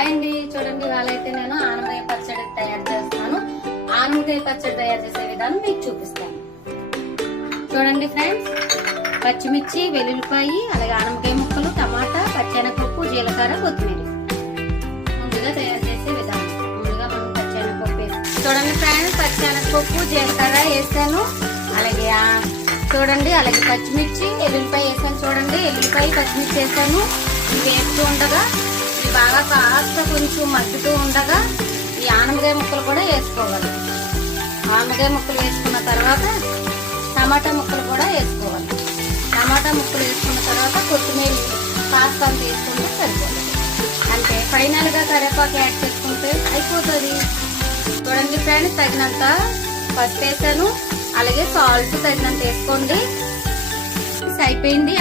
Hi అండి, చూడండి ఇవాళ అయితే నేను ఆనపకాయ పచ్చడి తయారు చేస్తున్నాను. ఆనపకాయ పచ్చడి తయారు చేసే విధానం మీకు చూపిస్తాను. చూడండి ఫ్రెండ్స్, పచ్చిమిర్చి, వెల్లుల్లిపాయి, అలాగే ఆనపకాయ ముక్కలు, టమాటా, పచ్చెనగపప్పు, జీలకర్ర, కొత్తిమీర. ముందుగా తయారు చేసే విధానం. ముందుగా మనం పచ్చెనగపప్పు వేస్తాం. చూడండి ఫ్రెండ్స్, పచ్చెనగపప్పు, జీలకర్ర వేసాను. అలాగే చూడండి, అలాగే పచ్చిమిర్చి, వెల్లుల్లిపాయ వేసాను. చూడండి, వెల్లుల్లిపాయ, పచ్చిమిర్చి వేసాను. ఇవి వేస్తూ ఉండగా ఇవి బాగా కాస్త కొంచెం మగ్గుతూ ఉండగా ఈ ఆనపకాయ ముక్కలు కూడా వేసుకోవాలి. ఆనపకాయ ముక్కలు వేసుకున్న తర్వాత టమాటా ముక్కలు కూడా వేసుకోవాలి. టమాటా ముక్కలు వేసుకున్న తర్వాత కొత్తిమీర కాస్త వేసుకుంటే సరిపోతుంది. అంటే ఫైనల్ గా కరివేపాకు యాడ్ చేసుకుంటే అయిపోతుంది. చూడండి ఫ్రెండ్స్, తగినంత పసుపు వేసాను. అలాగే సాల్ట్ తగినంత వేసుకోండి. అయిపోయింది.